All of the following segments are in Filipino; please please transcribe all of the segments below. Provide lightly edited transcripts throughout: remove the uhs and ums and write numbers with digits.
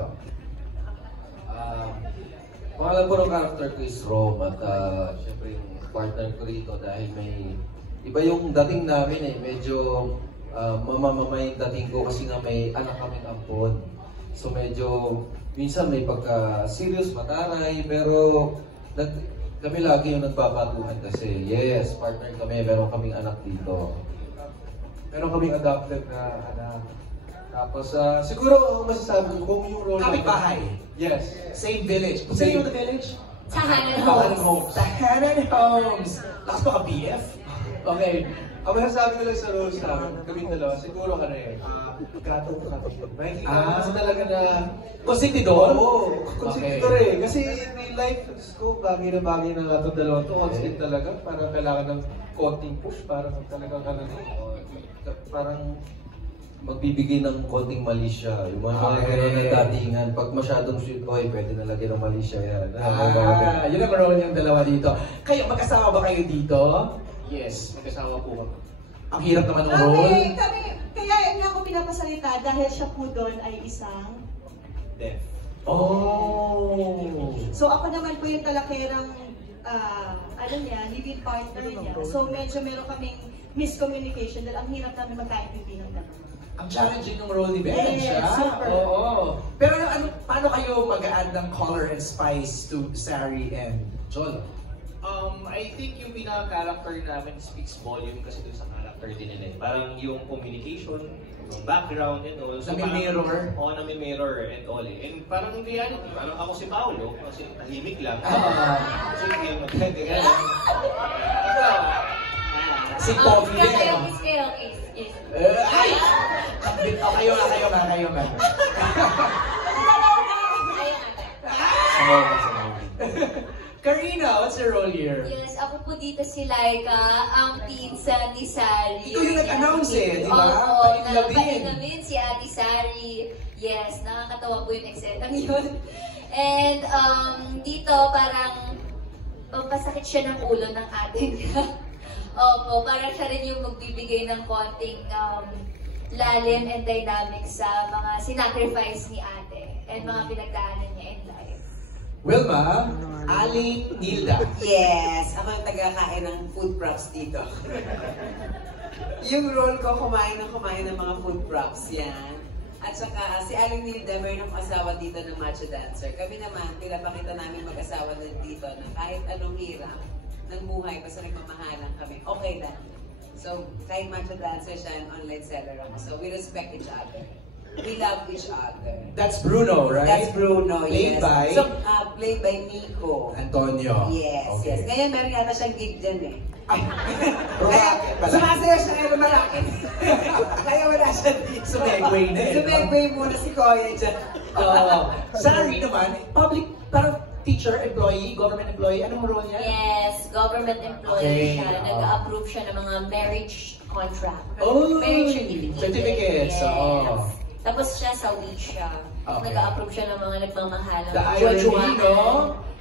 dito? Pangalan po ng character ko is Rome at syempre yung partner ko rito dahil may iba yung dating namin eh. Medyo mamamamay yung dating ko kasi nga may anak kaming ampon. So medyo minsan may pagka-serious, mataray, pero kami lagi yung nagbabatuhan kasi yes, partner kami, meron kaming anak dito. Meron kaming adopted na anak. Tapos, siguro masasabi ko kung yung role... Kapit-bahay. Yes. Same village. Same yung the village? Tahanan Homes. Tahanan Homes. Lakas pa ka BF? Okay. Ang masasabi ko lang sa roles namin, kaming dalawa, siguro ka na yun. Gatong kami. Makikita ko kasi talaga na... Consentidor? Oo. Consentidor eh. Kasi in real life, ko, bagay na itong dalawang to. Consent talaga. Parang kailangan ng konting push para talagang ka na parang magbibigay ng konting mali siya. Yung mga gano'n na datingan, pag masyadong sweet boy, pwede na lagyan ng mali siya yan. Yun ang role yung dalawa dito. Kayo, magkasama ba kayo dito? yes, magkasama po kami. Ang hirap naman ng role. Kaya niya ako pinapasalita dahil siya po doon ay isang Deaf. Oh! So ako naman po yung talakerang live-in partner niya. So medyo meron kaming miscommunication dahil ang hirap namin magkaintindihan ng dalawa. Ang challenging ng role ni Beth siya. Super. Oo. Pero paano kayo mag-add ng color and spice to Sari and Jolo? I think yung pinaka-character namin speaks volume kasi dun sa character din nila. Parang yung communication, yung background and all. So Nami-mirror? Oo, nami-mirror and all eh. And parang in reality, parang ako si Paolo, kasi tahimik lang. Sige, magkagagal. Si Poppy din. Ay! Kayo nga. Karina, what's your role here? Yes, ako po dito si Laika, ang pizza ni Sari. Ikaw yung nag-announce eh, di ba? Oo, Painlabin. namin si Ate Sari. Yes, nakakatawa po yung eksenang yun. And dito parang pasakit siya ng ulo ng ate niya. Opo, parang siya rin yung magbibigay ng konting lalim and dynamics sa mga sinacrifice ni ate and mga pinagdaanan niya in life. Wilma, Aling Nilda. Yes, ako yung taga-kain ng food props dito. Yung role ko, kumain ng mga food props yan. At saka, si Aling Nilda, mayroon akong asawa dito ng macho dancer. Kami naman, pinapakita namin mag-asawa na dito na kahit anong hirap ng buhay, basta nagmamahalan kami, okay lang. So, kahit macho dancer siya, online seller ako. So, we respect each other. We love each other. That's Bruno, right? That's Bruno, Played yes. by? So, played by Nico. Antonio. Yes, Okay. yes. Ngayon, meron yata siyang gig dyan eh. Rocket pala. Sumasayaw siya ngayon ng malaki. Kaya wala siya dito. Sumegway na eh. Sumegway muna si Koya dyan. Sari naman, public, parang teacher, employee, government employee, anong role niya? Yes, government employee Okay, siya. Nag-approve siya ng mga marriage contract. Oh, Marriage certificate. certificates, Yes. oo. Tapos siya sa WIC siya. Okay. Nag-approve siya ng mga nagmamahalan. The irony, no?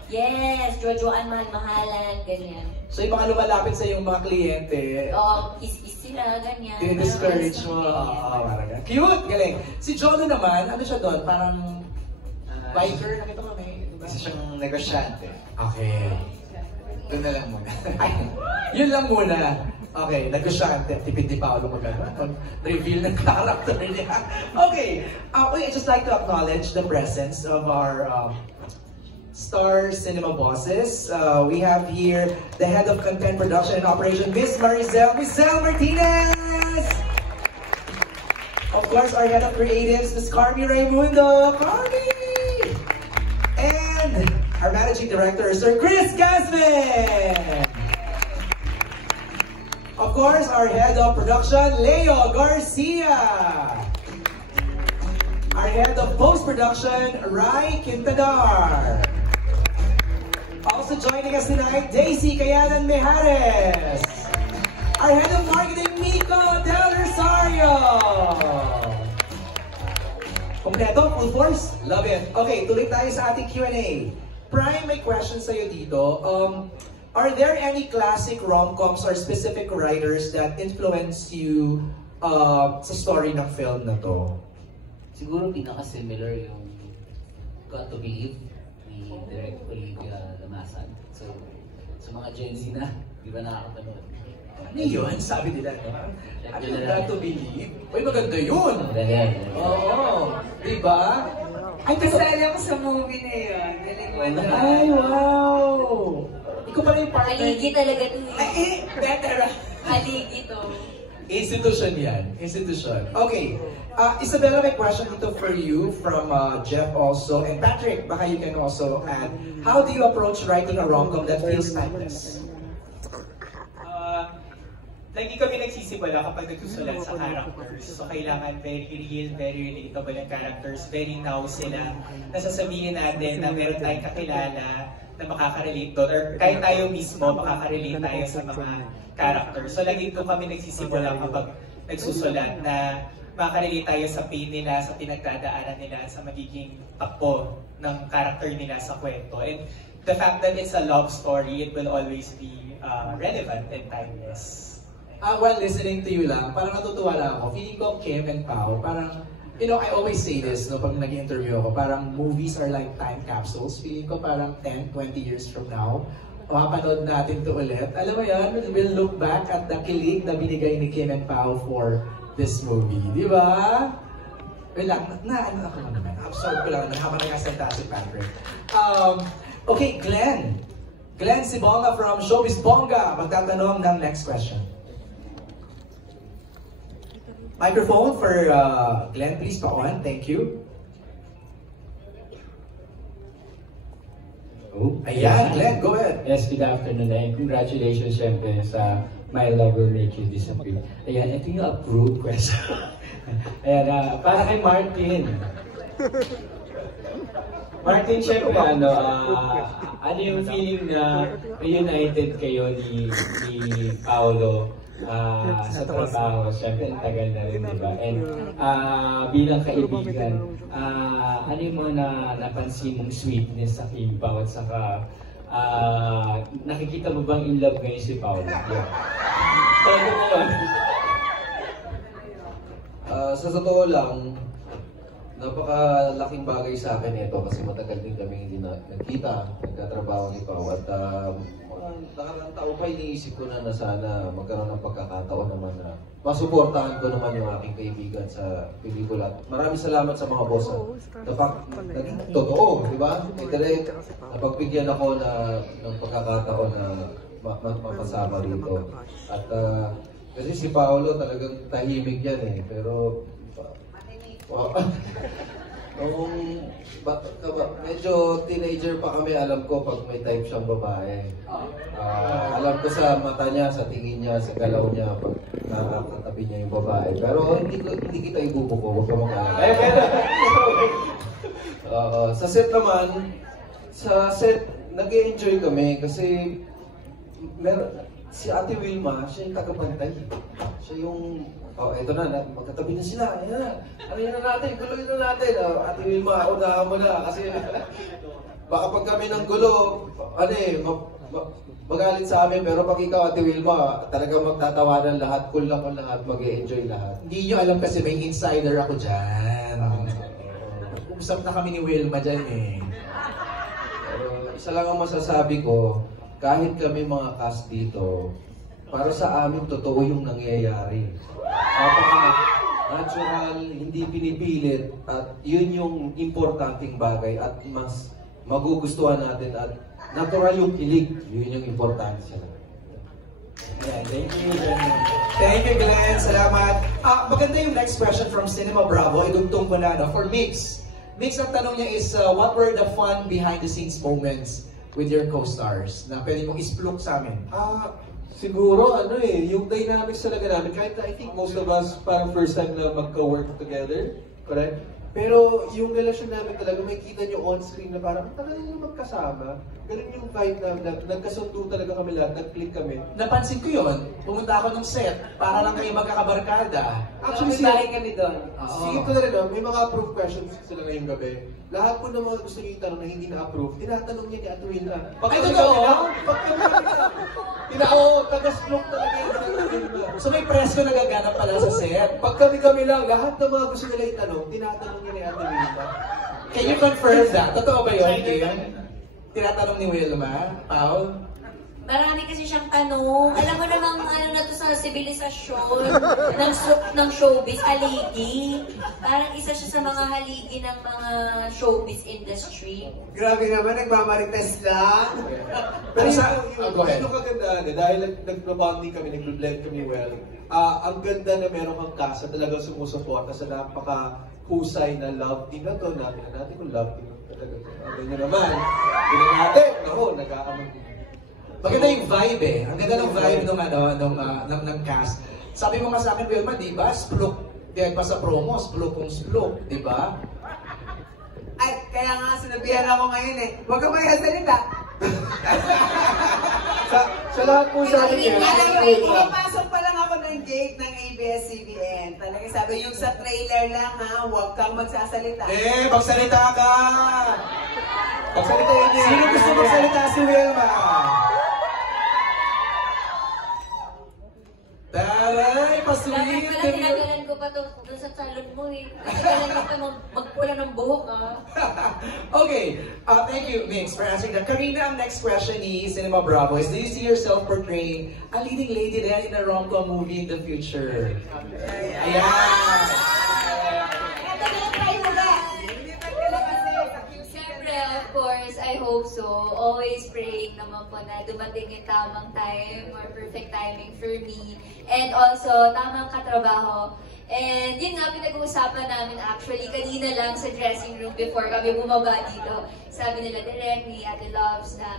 Yes, jojoan, mahal-mahalan, ganyan. So yung mga lumalapit sa yung mga kliyente, Kiss-kiss sila, ganyan. discourage mo. Parang cute, galing. Si Jolo naman, ano siya doon? Parang biker, nakita ko may... Isa siyang negosyante. Okay. Doon na lang muna. Ay, yun lang muna. Okay, negosyante. Tipid ni Paolo mag-reveal ng character niya. Okay. I'd just like to acknowledge the presence of our Star Cinema bosses. We have here the head of content production and operation, Miss Maricel Martinez! Of course, our head of creatives, Miss Carmi Raimundo. Carmi! And our managing director, Sir Chris Gasman! Of course, our head of production, Leo Garcia. Our head of post-production, Rai Quintadar. Also joining us tonight, Daisy Cayanan Mejares. Our head of marketing, Nico Del Rosario. Kompleto, full force? Love it. Okay, tuloy tayo sa ating Q&A. Prime, may question sa'yo dito. Are there any classic rom-coms or specific writers that influence you sa story ng film na to? Siguro pinaka-similar yung Got to Believe ni Direk Olivia Lamasan. So, sa mga Gen Z na, di ba nakakapanood? Ano yun? Sabi nila, no? Ano yung Got to Believe? Uy, maganda yun! Oo, di ba? Ay, kasali ako sa movie na yun. Ay, wow! Ikaw pala yung partner. Haligi talaga to eh. Ay, better. Haligi to. Institution yan. Institution. Okay. Isabella, may question dito for you from Jeff also. And Patrick, baka you can also add. How do you approach writing a rom-com that feels timeless? Lagi kami nagsisimula kapag nagsusulat sa characters. So kailangan very real, very relatable ang characters. Very now sila. Nasasabihin natin na meron tayong kakilala na makaka-relate doon. Or kahit tayo mismo, makaka-relate tayo sa mga characters. So lagi doon kami nagsisimula kapag nagsusulat na makaka-relate tayo sa pain nila, sa pinagdadaanan nila, sa magiging takbo ng character nila sa kwento. And the fact that it's a love story, it will always be relevant and timeless. While listening to you lang, parang natutuwa lang ako. Feeling ko Kim and Pao, parang, you know, I always say this, no, pag nag-interview ako, parang movies are like time capsules. Feeling ko parang 10, 20 years from now, mapapanood natin to ulit. Alam mo yan, we'll look back at the kilig na binigay ni Kim and Pao for this movie. Di ba? Wait lang, ano ako naman? Absorb ko lang, habang nakasalita si Patrick. Okay, Glenn. Glenn Sibonga from Showbiz Bongga, magtatanong ng next question. Microphone for Glenn, please, pa-on. Thank you. Oh, ayan, Glenn, go ahead. Yes, good afternoon and congratulations syempre sa My Love Will Make You Disappear. Ayan, ito yung approved question. Ayan, para kay Martin. Martin, syempre ano yung feeling na reunited kayo ni Paolo sa trabaho? Syempre, ang tagal na rin, diba? And bilang kaibigan, ano yung mga napansin mong sweetness sa Kim Pao at saka nakikita mo bang in love ngayon si Paolo? Yeah. Talaga mo yun? Sa totoo lang, napakalaking bagay sa akin ito kasi matagal din kami hindi nagkita, nagkatrabaho ni Pao at nakarang taon pa iniisip ko na sana magkaroon ng pagkakataon naman na masuportahan ko naman yung aking kaibigan sa pelikula. Maraming salamat sa mga boss na naging totoo, di ba? Direct, napagbigyan ako ng pagkakataon na mapasama dito. At kasi si Paolo talagang tahimik yan eh, pero noong medyo teenager pa kami, alam ko pag may type siyang babae. Alam ko sa mata niya, sa tingin niya, sa galaw niya, pag nakakatabi niya yung babae. Pero hindi kita ibubuko, huwag ka mag-alala. Sa set naman, nag-e-enjoy kami kasi si Ate Wilma, siya yung tagapantay. Siya yung eto na, magkatabi na sila. Ayan na. Ayan na natin, guloy na natin. Ate Wilma, unahan mo na. Kasi baka pag kami ng gulo, magalit sa amin. Pero pag ikaw, Ate Wilma, talagang magtatawanan lahat. Cool lang lahat, mag-e-enjoy lahat. Hindi nyo alam kasi may insider ako dyan. Usap na kami ni Wilma dyan eh. Pero isa lang ang masasabi ko, kahit kami mga cast dito, para sa amin, totoo yung nangyayari. Natural, hindi pinipilit, at yun yung importanteng bagay at mas magugustuhan natin at natural yung kilig, yun yung importansya. Yeah, thank you, Glenn. Thank you, Glenn. Salamat. Maganda yung next question from Cinema Bravo. Idugtong ko na, no? For Mix. Mix, ang tanong niya is, what were the fun behind-the-scenes moments with your co-stars na pwede mong isplok sa amin? Siguro, yung dynamics talaga namin, kahit I think most of us parang first time na magka-work together, correct? Pero yung relasyon namin talaga, may kita nyo on-screen na parang talaga yung magkasama. Ganun yung vibe na nagkasundo talaga kami lahat, nag-click kami. Napansin ko yun. Pumunta ako ng set para lang kayo magkakabarkada. Actually, may kami doon. Sige ko na rin, may mga approved questions sila ngayong gabi. Lahat po ng mga gusto niyo itanong na hindi na-approve, tinatanong niya ni Ate Wilma. Ay, totoo? Tagas-look talaga yung Ate Wilma. So may presko nagaganap pala sa set. Pag kami lang, lahat ng mga gusto nila itanong, tinatanong niya ni Ate Wilma. Can you confirm that? Totoo ba yun, Kim? Tinatanong ni Wilma, Paul? Marami kasi siyang tanong. Alam mo namang ano na to sa sibilisasyon ng showbiz, haligi. Parang isa siya sa mga haligi ng mga showbiz industry. Grabe naman, nagmamarites lang. Pero go ahead. yung kagandahan dahil nag-bonding kami, nag-blend kami well, ang ganda na meron kang cast na talagang sumusuporta sa napaka-husay na love team na to. Natin kung love team talaga to. Ganyan naman. Ganyan natin. Ako, nag-aamang. Maganda yung vibe eh. Ang ganda ng vibe ng cast. Sabi mo nga sa akin, Wilma, di ba? Spluk. Dahil pa sa promo, spluk kung spluk. Di ba? Ay, kaya nga sinabihan ako ngayon eh. Huwag ka magkasalita. Sa lahat po sa akin Pumapasok pa lang ako ng gate ng ABS-CBN. Talaga sabi, yung sa trailer lang ha, huwag kang magsasalita. Magsalita ka! Pagsalitain niya. Sino gusto magsalita si Wilma? Taray, pasweet! Dapat pala tinagalan ko pa to doon sa salon mo eh. Tinagalan ko pa magpula ng buhok ah. Okay, thank you, Mix, for answering that. Karina, ang next question ni Cinema Bravo is, do you see yourself portraying a leading lady there in a rom-com movie in the future? Ayan! Siyempre, of course, I hope so. Always praying naman po na dumating yung tamang time or perfect timing for me. And also, tamang katrabaho. And yun nga, pinag-uusapan namin actually kanina lang sa dressing room before kami bumaba dito. Sabi nila, Direk, ni Ate Loves na,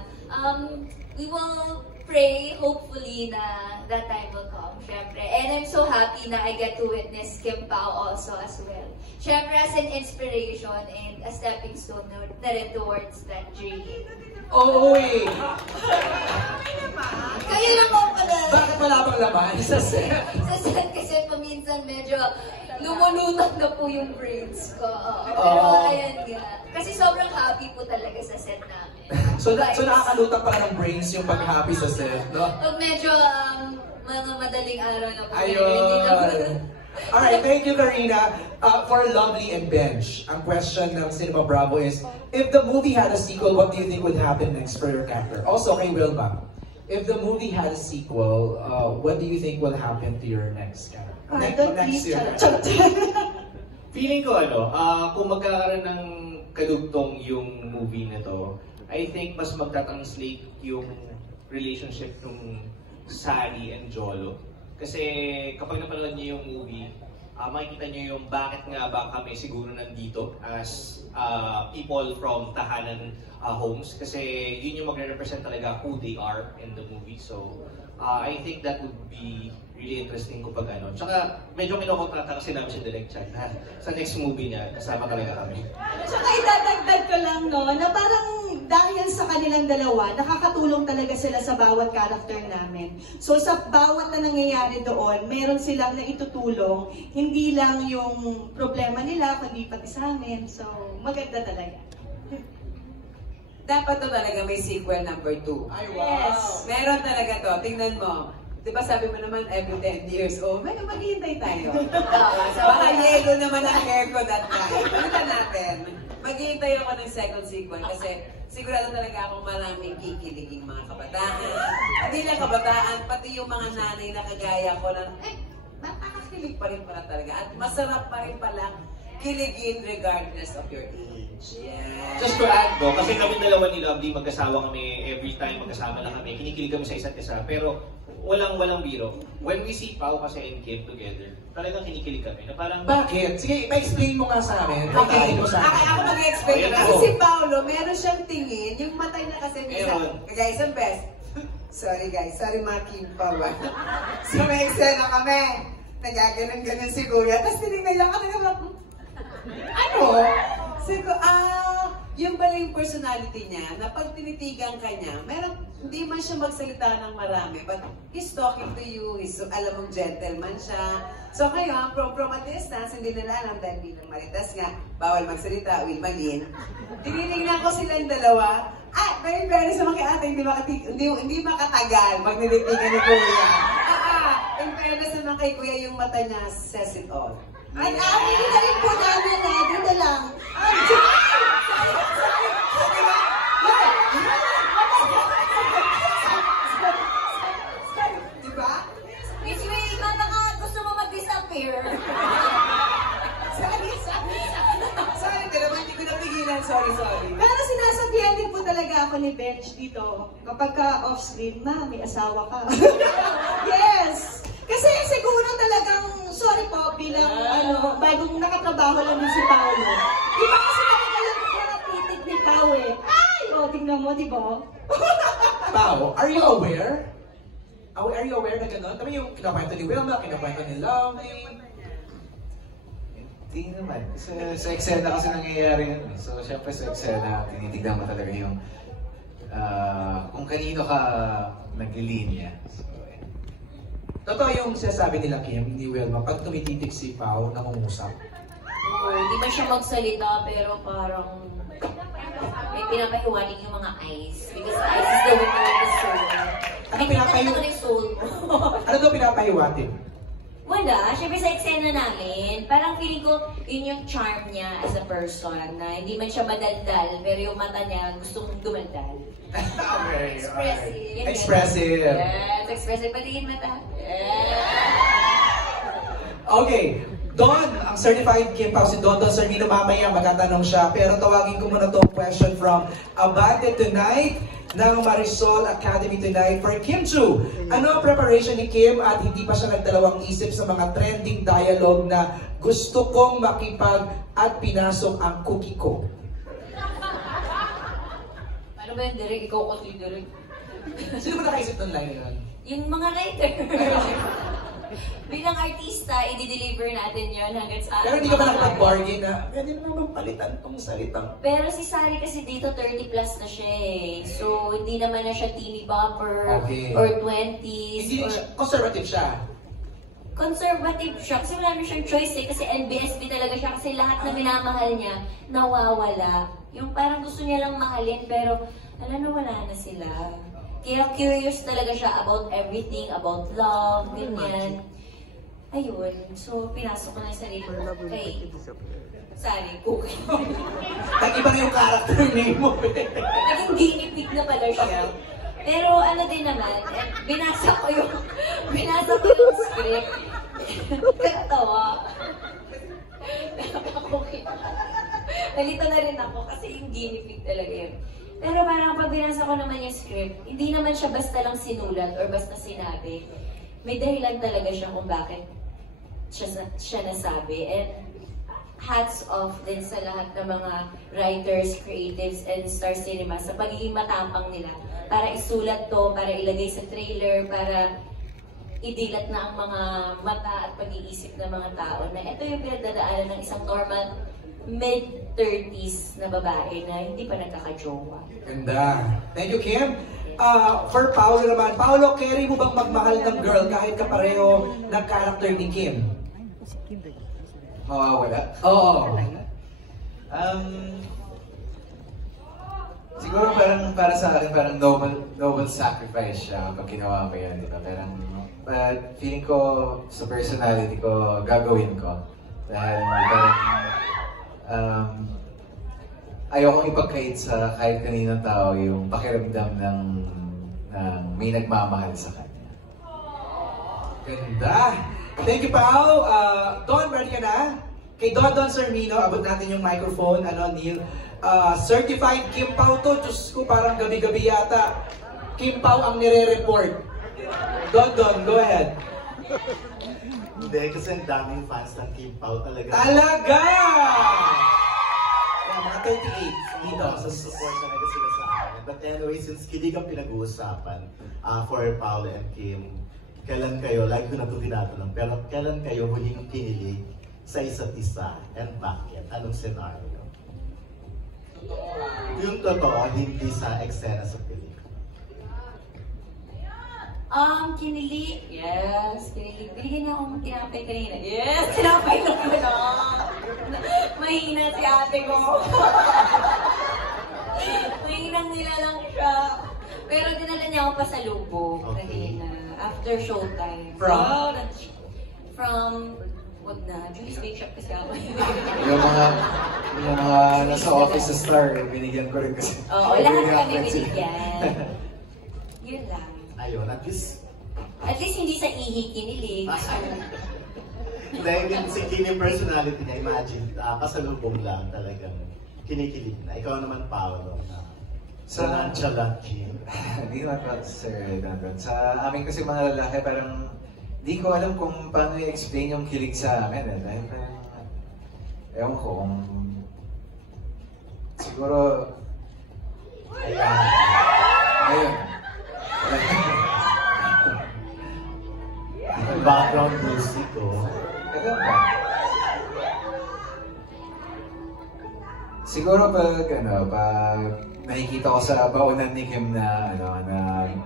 we will pray, hopefully, na that time will come, syempre. And I'm so happy na I get to witness Kim Pao also as well. Syempre, as an inspiration and a stepping stone na rin towards that dream. Oo eh! Kayo lang ako pala. Bakit wala pang laman sa set? Sa set kasi paminsan medyo lumulunod na po yung brains ko. Pero ayan nga. Kasi sobrang happy po talaga sa set namin. So nakakalutang pa ng brains yung pag-happy sa set, no? Pag medyo mga madaling araw na po. Ayun! Alright, thank you, Karina. For Lovely and Bench, ang question ng Cinema Bravo is, if the movie had a sequel, what do you think would happen next for your character? Also kay Wilma, if the movie had a sequel, what do you think will happen to your next character? Next year. Feeling ko kung magkakaroon ng kadugtong yung movie na to, I think mas magta-translate yung relationship ng Sally and Jolo. Kasi kapag napanood niyo yung movie, makikita niyo yung bakit nga ba kami siguro nandito as people from tahanan homes. Kasi yun yung magre-represent talaga who they are in the movie. So, I think that would be really interesting kapag ano. Tsaka, medyo kinokontrata kasi namin si Direk Chan na sa next movie niya, kasama talaga kami. Tsaka idadagdag ko lang, no, na parang dahil sa kanilang dalawa, nakakatulong talaga sila sa bawat character namin. So sa bawat na nangyayari doon, meron silang na itutulong, hindi lang yung problema nila, kundi pati sa amin. So, maganda talaga. Dapat to talaga may sequel number 2. Ay, wow! Yes. Meron talaga to. Tingnan mo. Diba sabi mo naman every 10 years, maghihintay tayo. So, baka yellow naman ang hair ko that time. Palitan natin. Maghihintay ako ng second sequel kasi sigurado talaga akong maraming kikiliging mga kabataan. Hindi lang kabataan, pati yung mga nanay na kagaya ko na, nakakakilig pa rin pala talaga. At masarap pa rin pala kiligin regardless of your age. Yeah. Just to add, kasi kami dalawa ni Lovely, magkasawa kami every time magkasama lang kami. Kinikilig kami sa isa't isa, pero walang biro. When we see Pao kasi and Kim together, talagang kinikilig kami na parang... Bakit? Sige, i-explain mo nga sa amin. Okay, Mo sa amin. ako mag-explain. Ayan Kasi ako. si Paolo, meron siyang tingin, yung matay na kasi Meron. kagaya isang best. Sorry guys, sorry mga Kim Pao. So may eksena kami. Nagaganon-ganon si Kuya. Tapos tinignan lang ako, ano? Sabi ko, yung pala yung personality niya, na pag tinitigan ka niya, hindi man siya magsalita ng marami, but he's talking to you, alam mong gentleman siya. So kayo, from a distance, hindi nila alam dahil bilang maritas nga, bawal magsalita, will malin. Tinignan ko silang dalawa, very fairness naman kay ate, hindi makatagal pag nilitigan ni Kuya. In fairness naman kay Kuya, yung mata niya says it all. At amin, dito rin po namin na, dito lang. tinginan, sorry. Pero sinasabihan din po talaga ako ni Bench dito, kapag ka off-screen, ma, may asawa ka. Yes! Kasi siguro talagang, sorry po, bilang bagong nakatrabaho lang din si Paolo. Di ba kasi talaga yung titig ni Pao eh. Ay! O, tingnan mo, di ba? Pao, are you aware? Are you aware na gano'n? Kami yung kinakwento ni Wilma, kinakwento ni Lovey. Hindi naman. Sa eksena kasi nangyayari yun. So, syempre sa eksena, tinitignan mo talaga yung kung kanino ka naglilinya. Totoo yung sinasabi nila Kim, ni Wilma, pag tumititig si Pao, nangungusap. Hindi man siya magsalita, pero parang may pinapahiwatig yung mga eyes. Because eyes is the window of the soul. Ano pinapahiwatig? Yung soul mo. Ano daw pinapahiwatig? Wala. Siyempre sa eksena namin, parang feeling ko yun yung charm niya as a person. Na hindi man siya madaldal, pero yung mata niya gustong dumaldal. Okay. Expressive. Expressive. Yes, expressive. Pati yung mata. Yes. Okay. Don, ang certified Kim Pao, si Don Sarmino, mamaya magtatanong siya. Pero tawagin ko muna itong question from Abante Tonight ng Marisol Academy Tonight for Kim Chu. Ano ang preparation ni Kim at hindi pa siya nagdalawang isip sa mga trending dialogue na gusto kong makipag at pinasok ang cookie ko? Ano ba yun, Derek? Ikaw kasi, Derek. Sino ba nakaisip ng line na yun? Yung mga writer. Bilang artista, i-deliver natin yun hanggang sa... Pero hindi ka ba nakapag-bargain na pwede naman palitan tong salitang? Pero si Sari kasi dito 30 plus na siya eh. So, hindi naman na siya teeny bopper or 20s. Hindi siya, conservative siya. Conservative siya kasi wala na siyang choice eh. Kasi NBSB talaga siya kasi lahat na minamahal niya, nawawala. Yung parang gusto niya lang mahalin pero alam na wala na sila. Kaya curious talaga siya about everything, about love, ganyan. Ayun, so pinasok ko na yung sarili ko kay Sari, cookie. Nag-iba na yung character name mo. Naging guinea na pala siya. Pero ano din naman, binasa ko yung script. Katawa. Nalito na rin ako kasi yung guinea talaga yun. Pero parang pag binasa ko naman yung script, hindi naman siya basta lang sinulat or basta sinabi. May dahilan talaga siya kung bakit siya nasabi. And hats off din sa lahat ng mga writers, creatives, and Star Cinema sa pagiging matapang nila para isulat to, para ilagay sa trailer, para idilat na ang mga mata at pag-iisip ng mga tao na ito yung pinagdadaanan ng isang normal mid-30s na babae na hindi pa nagkaka-jowa. Ganda. Thank you, Kim. For Paolo naman, Paolo, carry mo bang magmahal ng girl kahit kapareho ng character ni Kim? Mawawala? Oo. Siguro parang para sa akin, parang noble sacrifice siya pag ginawa mo yan, di ba? Parang, feeling ko sa personality ko, gagawin ko. Dahil parang, ayokong ipag-create sa kahit kaninong tao yung pakiramdam ng may nagmamahal sa kanya. Ganda. Thank you, Pao. Don, ready ka na? Kay Don Sarmino, abot natin yung microphone. Neil? Certified Kim Pao to. Diyos ko, parang gabi-gabi yata. Kim Pao ang nire-report. Don, go ahead. Hindi, kasi ang daming fans ng Kim Pao talaga. Talaga! Mga 38 dito. Support talaga sila sa akin. But anyway, since kilig ang pinag-uusapan for Paolo and Kim, kailan kayo, like ko na ito tinatanong, pero kailan kayo huling kinilig sa isa't isa and bakit? Anong scenario? Yung totoo, hindi sa eksena sa pelikula. Kinilig. Yes, kinilig. Binigyan niya akong tinapay kanina. Yes, tinapay na ko na. Mahina si ate ko. Mahinang nila lang siya. Pero dinala niya ako pa sa lupo kanina. After showtime. From wag na. Julie's Bake Shop kasi ako. yung mga nasa office sa Star, binigyan ko rin kasi. Oo, lahat kami binigyan. Yun lang. Ayun, at least hindi sa ihi kinilig. dahil si Kim yung personality niya, imagine, pasalubong lang talagang kinikilig na. Ikaw naman, Paolo. Sa nonchalant Kim. Hindi naman po, Sir Dandan. Sa amin kasi mga lalaki, parang di ko alam kung paano i-explain yung kilig sa amin. Dahil parang, ewan ko kung siguro, ayun. Background music, oh. Ito ba? Siguro pag nakikita ko sa baunan ni Kim na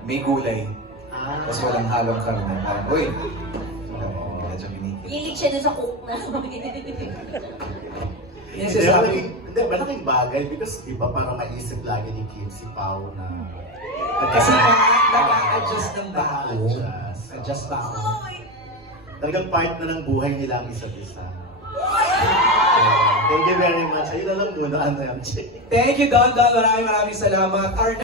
may gulay, tapos walang halong karne, parang, uy, medyo minikit. Hilig siya doon sa cook na. Hindi, malaking bagay because di ba parang maisip lagi ni Kim si Pao na Kasi nag-a-adjust ng baho. Adjust baho. Talagang part na ng buhay nila ang isa't isa. Thank you very much. Ayun na lang muna, Thank you, Don. Maraming salamat.